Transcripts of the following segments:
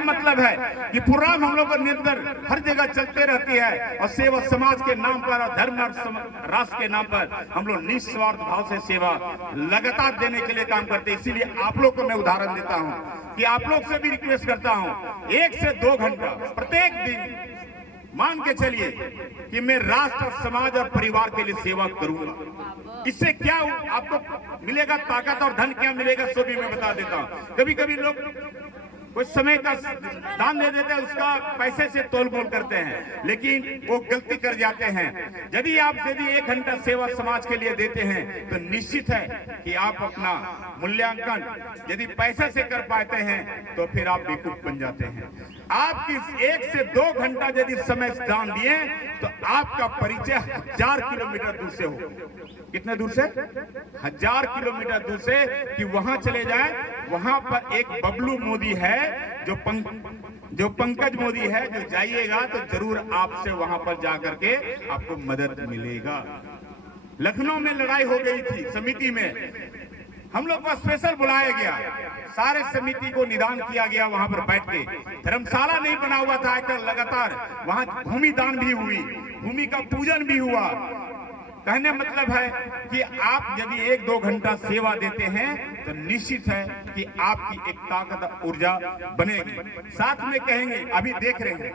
मतलब है कि प्रोग्राम हम लोग निरंतर हर जगह चलते रहती है और सेवा समाज के नाम पर और धर्म और राष्ट्र के नाम पर हम लोग निस्वार्थ भाव से सेवा लगातार देने के लिए काम करते हैं। इसीलिए आप लोग को मैं उदाहरण देता हूं कि आप लोग से भी रिक्वेस्ट करता हूं 1 से 2 घंटा प्रत्येक दिन मान के चलिए कि मैं राष्ट्र समाज और परिवार के लिए सेवा करूंगा। इससे क्या आपको मिलेगा ताकत और धन क्या मिलेगा सो भी मैं बता देता हूं। कभी कभी लोग कुछ समय का दान दे देते हैं, उसका पैसे से तोल मोल करते हैं, लेकिन वो गलती कर जाते हैं। यदि आप 1 घंटा सेवा समाज के लिए देते हैं तो निश्चित है कि आप अपना मूल्यांकन यदि पैसे से कर पाते हैं तो फिर आप बेवकूफ बन जाते हैं। आप किस 1 से 2 घंटा यदि समय दान दिए तो आपका परिचय 1000 किलोमीटर दूर से हो। कितने दूर से? 1000 किलोमीटर दूर से कि वहां चले जाए, वहां पर एक बबलू मोदी है जो पंकज मोदी है, जो जाइएगा तो जरूर आपसे वहां पर जाकर के आपको मदद मिलेगा। लखनऊ में लड़ाई हो गई थी समिति में, हम लोग को स्पेशल बुलाया गया, सारे समिति को निदान किया गया वहां पर बैठ के। धर्मशाला नहीं बना हुआ था, लगातार वहां भूमि दान भी हुई, भूमि का पूजन भी हुआ। कहने मतलब है कि आप यदि 1-2 घंटा सेवा देते हैं तो निश्चित है कि आपकी एक ताकत ऊर्जा बनेगी। साथ में कहेंगे, अभी देख रहे हैं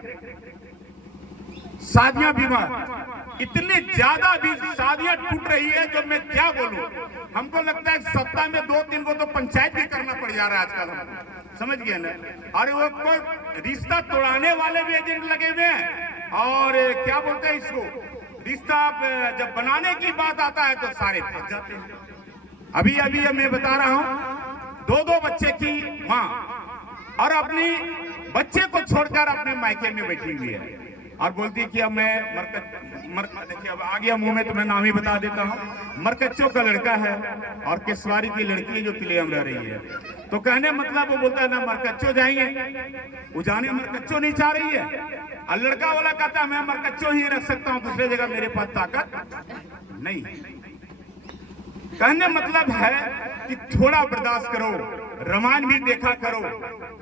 शादियां विवाह इतनी ज्यादा भी शादियां टूट रही है जो मैं क्या बोलूं। हमको लगता है सप्ताह में 2-3 को तो पंचायत भी करना पड़ जा रहा है आजकल, हमको समझ गए ना। और वो कोई रिश्ता तोड़ाने वाले भी एजेंट लगे हुए हैं, और क्या बोलते हैं इसको, रिश्ता जब बनाने की बात आता है तो सारे फंस जाते हैं। अभी मैं बता रहा हूं, 2-2 बच्चे की माँ और अपनी बच्चे को छोड़कर अपने मायके में बैठी हुई है और बोलती है कि अब मैं देखिए अब आ गया मुंह में तो मैं नाम ही बता देता हूँ। मरकच्चों का लड़का है और केसवारी की लड़की है जो तिलेम रह रही है। तो कहने मतलब वो बोलता है ना मरकच्चो जाएंगे, वो जाने मरकच्चो नहीं चाह रही है, और लड़का वाला कहता है मैं मरकच्चो ही रख सकता हूँ, दूसरे जगह मेरे पास ताकत नहीं। कहने मतलब है कि थोड़ा बर्दाश्त करो, रामायण भी देखा करो।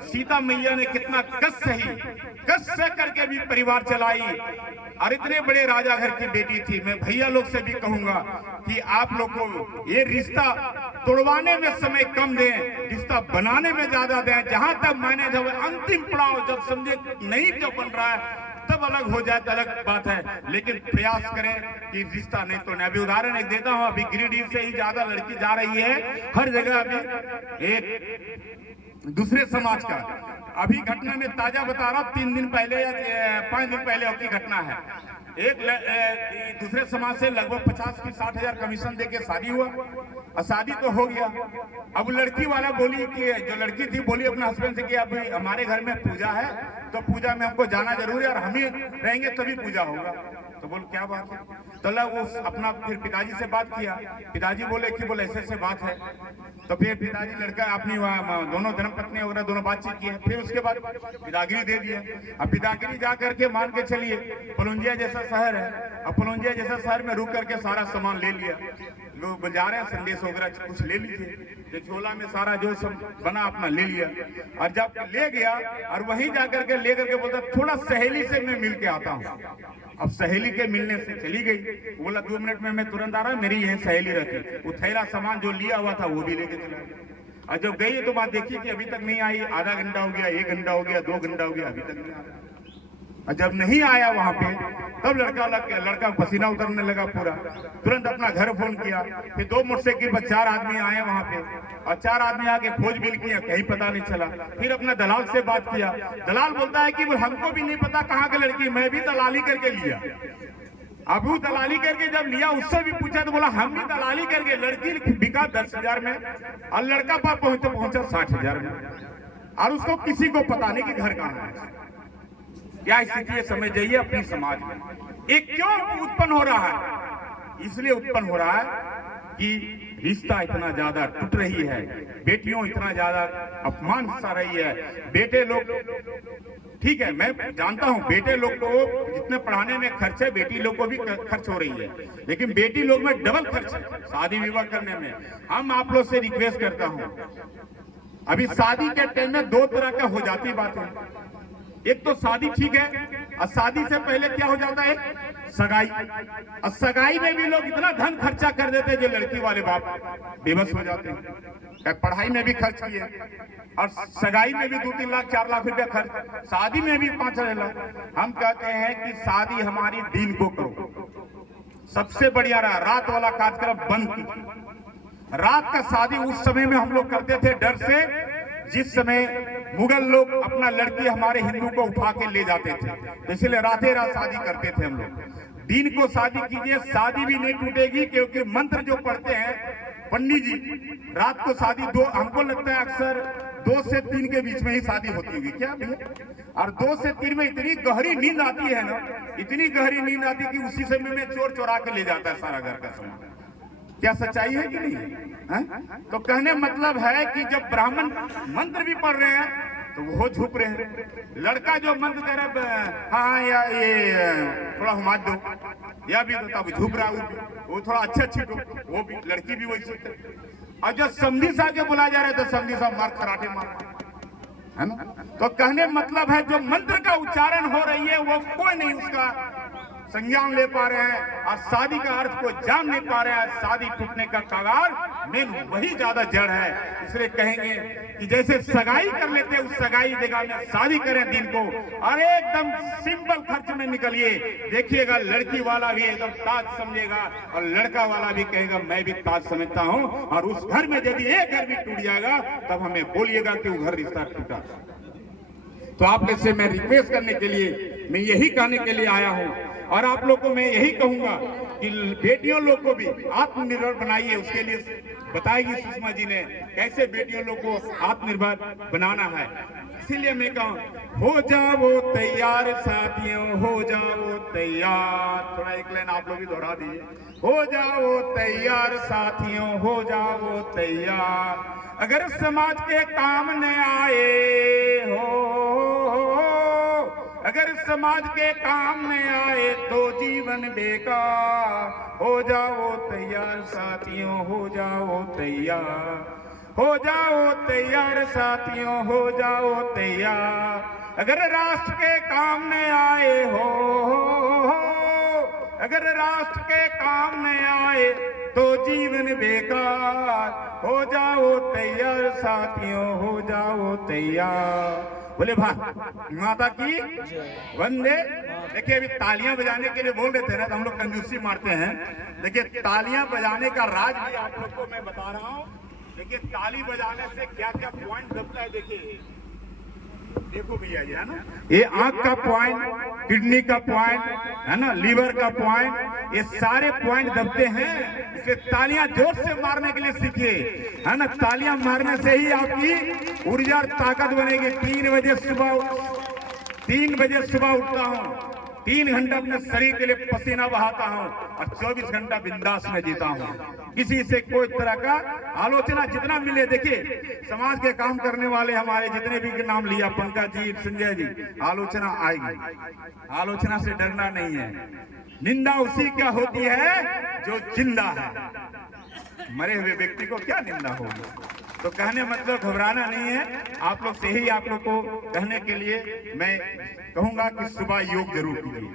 सीता मैया ने कितना कष्ट सह करके भी परिवार चलाई, और इतने बड़े राजा घर की बेटी थी। मैं भैया लोग से भी कहूंगा कि आप लोग को ये रिश्ता तोड़वाने में समय कम दें, रिश्ता बनाने में ज्यादा दें। जहां तक मैंने जब अंतिम पड़ाव जब समझे नहीं जब बन रहा है तब अलग हो जाए तो अलग बात है, लेकिन प्रयास करें कि रिश्ता नहीं तोड़ना। अभी उदाहरण एक देता हूं, अभी गिरिडीह से ही ज्यादा लड़की जा रही है हर जगह। अभी एक दूसरे समाज का अभी घटना में ताजा बता रहा हूं, 3 दिन पहले या 5 दिन पहले की घटना है। एक दूसरे समाज से लगभग 50 की 60 हजार कमीशन देके शादी हुआ, और शादी तो हो गया। अब लड़की वाला बोली कि जो लड़की थी बोली अपने हस्बैंड से कि अभी हमारे घर में पूजा है तो पूजा में हमको जाना जरूरी है और हम ही रहेंगे तभी पूजा होगा। तो बोल क्या बात है? तो वो अपना फिर पिताजी से बात किया, पिताजी बोले कि बोले ऐसे बात है। तो फिर पिताजी लड़का अपनी दोनों धर्मपत्नी वगैरह दोनों बातचीत की है, फिर उसके बाद पिदागिरी दे दिया। अब पिदागिरी जा करके मान के चलिए पलुंजिया जैसा शहर है, अब पलुंजिया जैसा शहर में रुक करके सारा सामान ले लिया। लोग बाजार है, संदेश वगैरह कुछ ले लीजिए, जो झोला में सारा जो सब बना अपना ले लिया। और जब ले गया और वहीं जाकर के लेकर के बोलता थोड़ा सहेली से मैं मिल के आता हूँ। अब सहेली के मिलने से चली गई, बोला 2 मिनट में मैं तुरंत आ रहा, मेरी यही सहेली रहती। वो थैला सामान जो लिया हुआ था वो भी लेके चला गया। और जब गई तो बात देखी कि अभी तक नहीं आई, आधा घंटा हो गया, 1 घंटा हो गया, 2 घंटा हो गया, अभी तक नहीं आया। और जब नहीं आया वहां पे तब लड़का पसीना उतरने लगा पूरा, तुरंत अपना घर फोन किया। फिर 2 मोटरसाइकिल पर 4 आदमी आए वहां पे, और 4 आदमी आके खोजबीन किया, कहीं पता नहीं चला। फिर अपना दलाल से बात किया, दलाल बोलता है कि हमको भी नहीं पता कहाँ की लड़की, मैं भी दलाली करके लिया। अब वो दलाली करके जब लिया उससे भी पूछा तो बोला हम भी दलाली करके, लड़की बिका 10,000 में और लड़का पर पहुंचा 60,000 में, और उसको किसी को पता नहीं कि घर कहाँ है। क्या स्थिति है समझ जाइए अपनी समाज में। एक क्यों उत्पन्न हो रहा है? इसलिए उत्पन्न हो रहा है कि रिश्ता इतना ज्यादा टूट रही है, बेटियों इतना ज्यादा अपमान सा रही है। बेटे लोग ठीक है, मैं जानता हूं बेटे लोग को जितने पढ़ाने में खर्च है बेटी लोग को भी खर्च हो रही है, लेकिन बेटी लोग में डबल खर्च है शादी विवाह करने में। हम आप लोग से रिक्वेस्ट करता हूं अभी शादी के टाइम में दो तरह का हो जाती बातें। एक तो शादी ठीक है, और शादी से पहले क्या हो जाता है, सगाई। और सगाई में भी लोग इतना धन खर्चा कर देते हैं जो लड़की वाले बाप बेबस हो जाते हैं। पढ़ाई में भी खर्च किए, और सगाई में भी 2-3 लाख 4 लाख रुपया खर्च, शादी में भी 5-6 लाख। हम कहते हैं कि शादी हमारी दीन को करो, सबसे बढ़िया रहा। रात वाला कार्यक्रम बंद कीजिए। रात का शादी उस समय में हम लोग करते थे डर से, जिस समय मुगल लोग अपना लड़की हमारे हिंदू को उठा के ले जाते थे, तो इसलिए रातें रात शादी करते थे हम लोग। दिन को शादी कीजिए, शादी भी नहीं टूटेगी, क्योंकि मंत्र जो पढ़ते हैं पंडित जी, रात को शादी हमको लगता है अक्सर 2 से 3 के बीच में ही शादी होती होगी क्या भैया। और 2 से 3 में इतनी गहरी नींद आती है ना, इतनी गहरी नींद आती है कि उसी समय में चोर चोरा के ले जाता है सारा घर का सामान। क्या सच्चाई है कि नहीं है? तो कहने मतलब है कि जब ब्राह्मण मंत्र भी पढ़ रहे हैं तो वो झुक रहे हैं। लड़का जो मंत्र कह रहा है, हाँ या ये थोड़ा हाथ दो, या भी तो झुक रहा है, वो थोड़ा अच्छा छिटो, वो भी लड़की भी वही सोचते। और जब समधी साहब के बुलाया जा रहा है तो समधी साहब मार खराटे मार, है ना। तो कहने मतलब है जो मंत्र का उच्चारण हो रही है वो कोई नहीं उसका संज्ञान ले पा रहे हैं, और शादी का अर्थ को जान नहीं पा रहे हैं। शादी टूटने का कगार मेन वही ज्यादा जड़ है। इसलिए कहेंगे कि जैसे सगाई कर लेते हैं, उस सगाई जगह में शादी करें दिन को, और एकदम सिंपल खर्च में निकलिए। देखिएगा लड़की वाला भी एकदम ताज समझेगा, और लड़का वाला भी कहेगा मैं भी ताज समझता हूं। और उस घर में यदि एक घर भी टूट जाएगा तब हमें बोलिएगा कि वो घर रिश्ता टूटा। तो आप से मैं रिक्वेस्ट करने के लिए, मैं यही कहने के लिए आया हूं, और आप लोग को मैं यही कहूंगा कि बेटियों लोग को भी आत्मनिर्भर बनाइए। उसके लिए बताएगी सुषमा जी ने कैसे बेटियों लोग को आत्मनिर्भर बनाना है। इसीलिए मैं कहूँ, हो जाओ तैयार साथियों, हो जाओ तैयार। थोड़ा एक लाइन आप लोग भी दोहरा दीजिए, हो जाओ तैयार साथियों, हो जाओ तैयार। अगर समाज के काम न आए हो, अगर समाज के काम में आए तो जीवन बेकार। हो जाओ तैयार साथियों, हो जाओ तैयार, हो जाओ तैयार साथियों, हो जाओ तैयार। अगर राष्ट्र के काम में आए हो, अगर राष्ट्र के काम में आए तो जीवन बेकार। हो जाओ तैयार साथियों, हो जाओ तैयार। बोले भाई माता की वंदे। देखिए अभी तालियां बजाने के लिए बोल रहे थे ना, तो हम लोग कंजूसी मारते हैं। देखिए तालियां बजाने का राज भी आप लोग को मैं बता रहा हूँ। देखिए ताली बजाने से क्या क्या पॉइंट दबता है। देखिए देखो भैया जी, है ना, ये आंख का पॉइंट, किडनी का पॉइंट, है ना, लीवर का पॉइंट, ये सारे पॉइंट दबते हैं। इसे तालियां जोर से मारने के लिए सीखिए, है ना। तालियां मारने से ही आपकी ऊर्जा और ताकत बनेगी। 3 बजे सुबह उठता हूँ, 3 घंटा अपने शरीर के लिए पसीना बहाता हूँ, और 24 घंटा बिंदास में जीता हूँ। किसी से कोई तरह का आलोचना जितना मिले, देखिए समाज के काम करने वाले हमारे जितने भी नाम लिया, पंकज जी, संजय जी, आलोचना आएगी। आलोचना से डरना नहीं है। निंदा उसी क्या होती है जो जिंदा है, मरे हुए व्यक्ति को क्या निंदा होगी। तो कहने मतलब घबराना नहीं है। आप लोग से ही आप लोग को कहने के लिए मैं कहूंगा कि सुबह योग जरूर कीजिए।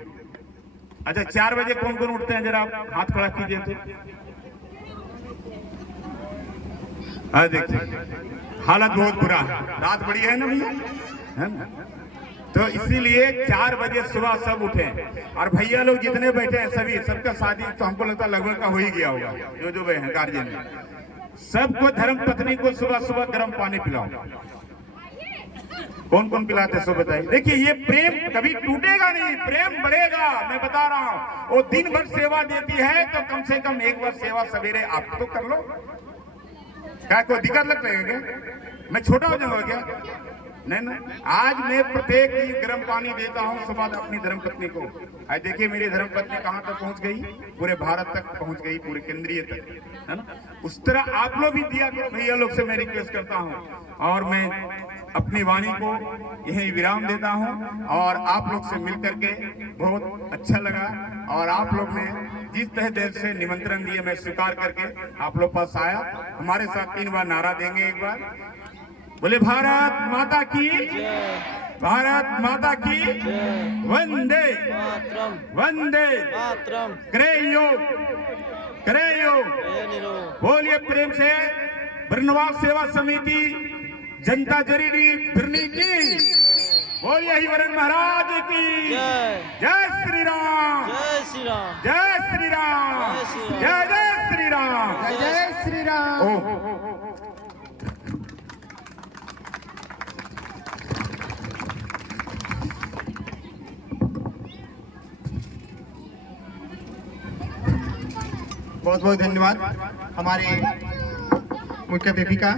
अच्छा 4 बजे कौन कौन उठते हैं, जरा आप हाथ खड़ा कीजिए। तो देखिए हालत बहुत बुरा है, रात बड़ी है ना भैया, है ना। तो इसीलिए 4 बजे सुबह सब उठे, और भैया लोग जितने बैठे हैं सभी, सबका शादी तो हमको लगता है लगभग का हो ही गया होगा। जो है गार्जियन में सबको धर्म पत्नी को सुबह सुबह गर्म पानी पिलाओ। कौन कौन पिलाते सो बताइए। देखिए ये प्रेम कभी टूटेगा नहीं, प्रेम बढ़ेगा। मैं बता रहा हूँ, वो दिन भर सेवा देती है तो कम से कम एक बार सेवा सवेरे आप तो कर लो। क्या कोई दिक्कत लग रही है क्या? मैं छोटा हो जाऊंगा क्या? नहीं ना। आज मैं प्रत्येक दिन गर्म पानी देता हूँ सुबह अपनी धर्मपत्नी को। आज देखिए मेरी धर्मपत्नी कहाँ तक पहुँच गई, पूरे भारत तक पहुँच गई, पूरे केंद्रीय तक, है ना। उस तरह आप लोग भी दिया करो भैया लोग से मैं रिक्वेस्ट करता हूँ। और मैं अपनी वाणी को यही विराम देता हूँ, और आप लोग से मिलकर के बहुत अच्छा लगा। और आप लोग ने जिस तहे दिल से निमंत्रण दिए मैं स्वीकार करके आप लोग पास आया। हमारे साथ 3 बार नारा देंगे। एक बार बोले भारत माता की, भारत माता की वंदे वंदे करेयो करेयो। बोलिए प्रेम से ब्रह्मवास सेवा समिति जनता जरीडी बिरनी की, बोलिए हरिवरन महाराज की जय श्री राम, जय श्री राम, जय श्री राम, जय जय श्री राम, जय श्री राम। बहुत बहुत धन्यवाद हमारे मुख्य अतिथि का।